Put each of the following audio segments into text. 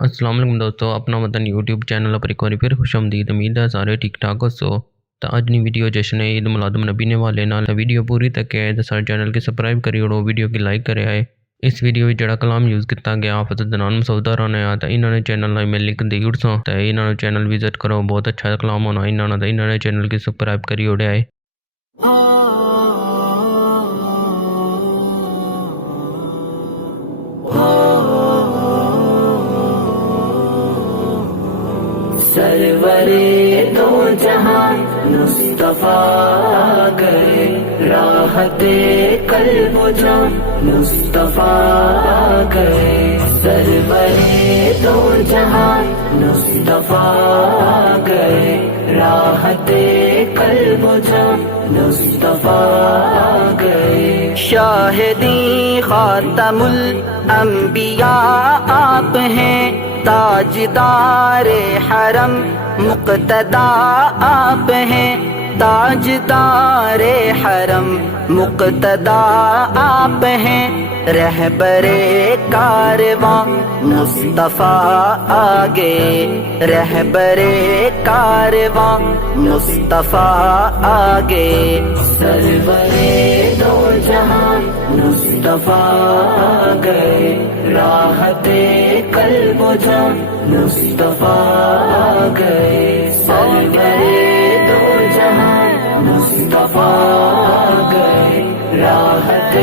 السلام علیکم دوستو، اپنا وطن یوٹیوب چینل پر ایک بار پھر خوش آمدید۔ امید ہے سارے ٹھیک ٹھاک ہو تو اج نی ویڈیو جشن عید میلاد النبی نے والے نال ویڈیو پوری تک ہے تو سارے چینل کی سبسکرائب کری اڑو، ویڈیو کی لائک کرے آئے۔ اس ویڈیو وچ جڑا کلام یوز کیتا گیا حافظ عدنان مسعودہ رانے آ تے انہاں نے چینل نال میں لنک دی اڑساں تے انہاں نے چینل وزٹ کرو، بہت اچھا کلام ہونا انہاں نے چینل کی سبسکرائب کری اڑے آئے۔ سرورے دو جہاں مصطفیٰ گئے، راحت قلب و جان مصطفیٰ گئے۔ سرورے دو جہاں مصطفیٰ گئے، راحت قلب و جان مصطفیٰ گئے۔ شاہدی خاتم الانبیاء آپ ہیں، تاجدار حرم مقتدا آپ ہیں، تاجدار حرم مقتدا آپ ہیں۔ رہبر کارواں مصطفیٰ آگے، رہبر کارواں مصطفیٰ آگے۔ سرور دو جہاں مصطفیٰ گئے، راحت قلب و جان مصطفیٰ گئے۔ سرور دو جہاں مصطفیٰ گئے، راحت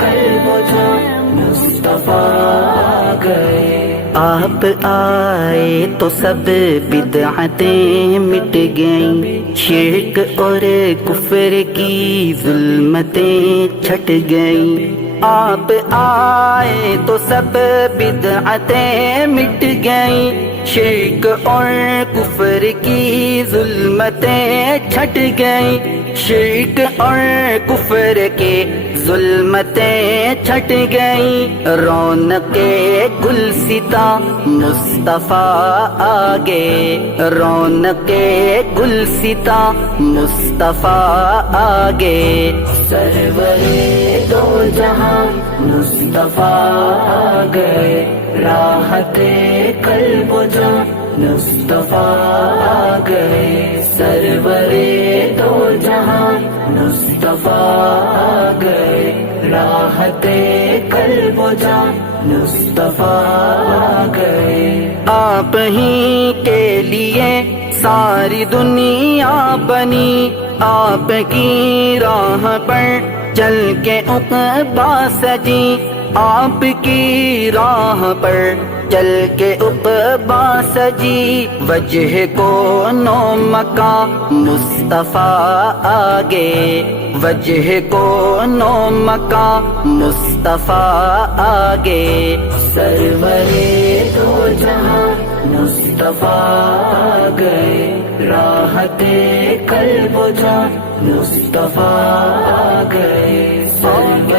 قلب و جان مصطفیٰ گئے۔ آپ آئے تو سب بدعتیں مٹ گئیں، شرک اور کفر کی ظلمتیں چھٹ گئیں۔ آپ آئے تو سب بدعتیں مٹ گئیں، شرک اور کفر کی ظلمتیں چھٹ گئیں، شرک اور کفر کے ظلمتیں چھٹ گئیں۔ رونق گلستہ مصطفیٰ آگے، رونق گلستہ مصطفیٰ آگے۔ سرور دو جہاں مصطفیٰ گئے، راحت قلب و جان مصطفیٰ گئے۔ سرور دو جہاں مصطفیٰ گئے، راحت قلب و جان مصطفیٰ گئے۔ آپ ہی کے لیے ساری دنیا بنی، آپ کی راہ پر چل کے عقبا سجی، آپ کی راہ پر چل کے عقبا سجی۔ وجہ کو نو مکان مصطفیٰ آگے، وجہ کو نو مکان مصطفیٰ آگے۔ سرور دو جہاں مصطفیٰ گئے، راحت قلب و جان مصطفیٰ گئے۔ سرور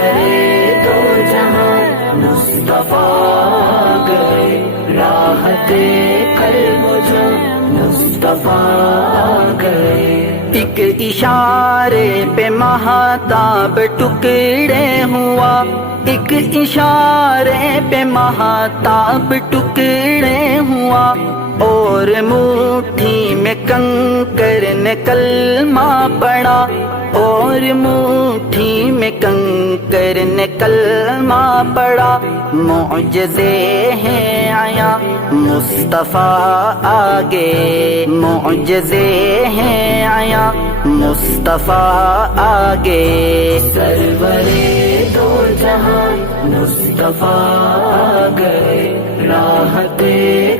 دو جہاں مصطفیٰ گئے، راحت قلب و جان مصطفیٰ گئے۔ ایک اشارے پہ مہتاب ٹکڑے ہوا، ایک اشارے پہ مہتاب ٹکڑے ہوا، اور مٹھی میں کنکر نے کلمہ پڑا، اور مٹھی میں کنکر نے کلمہ پڑا۔ معجزے ہیں آیا مصطفیٰ آگے، معجزے ہیں آیا مصطفیٰ آگے۔ سرور دو جہاں مصطفیٰ گئے، راحت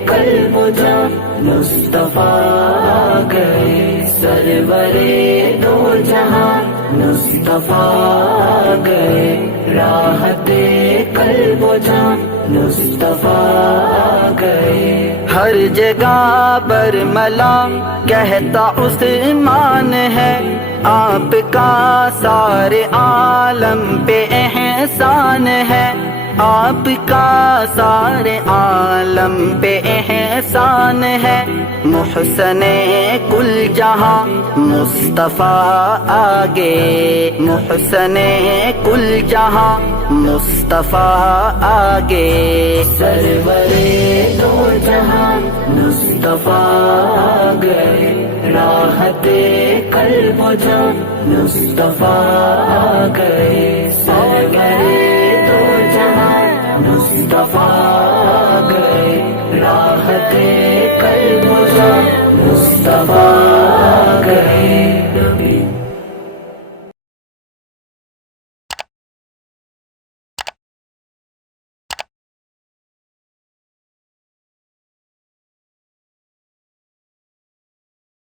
قلب و جان مصطفیٰ گئے۔ سرور دو جہاں مصطفیٰ گئے، راحت قلب و جان مصطفیٰ گئے۔ ہر جگہ برملا کہتا عثمان ہے، آپ کا سارے عالم پہ احسان ہے۔ آپ کا سارے عالم پہ احسان ہے، محسن کل جہاں مصطفیٰ آگے، محسن کل جہاں مصطفیٰ آگے، سرور دو جہاں مصطفیٰ آ گئے، راحت قلب و جان مصطفیٰ آ گئے، سرور دو جہاں مصطفیٰ